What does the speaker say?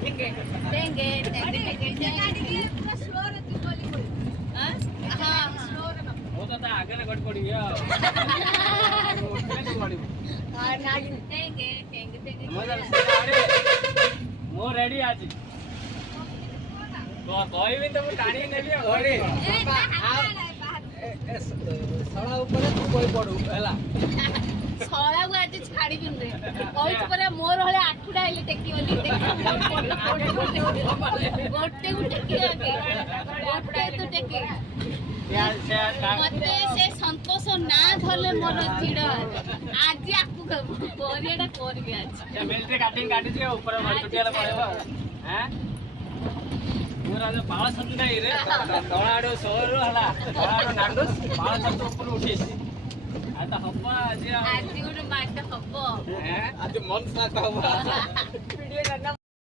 टेंगे पूरा स्लो रे तू बोली बोल हां हां स्लो रे वो तो आगे ना गट पड़ी गया हां नागिन टेंगे टेंगे टेंगे मो रेडी आज तो कोई भी तो टाणी ने लियो घरे सड़ा ऊपर तू कोई पड़ू हला सळा को आज छाड़ी बिन रे कहत परे मोर हले आठुडा आइले टेकी बोली गोटे को टेकी आगे गोटे तो टेकी मते से संतोष ना धले मोर चिड़ आज आकु कोरियाडा कोरबी आज ये मिलिट्री काटिंग काटी दियो ऊपर टुटियाला पड़ेबो हैं पूरा जो बाळ सतु नाही रे तळाडो सोर हला तळाडो नांडुस बाळ सतु ऊपर उठीस आता हप्पा आज आज गोटे माट हबो हैं आज मन साथ हवा वीडियो करना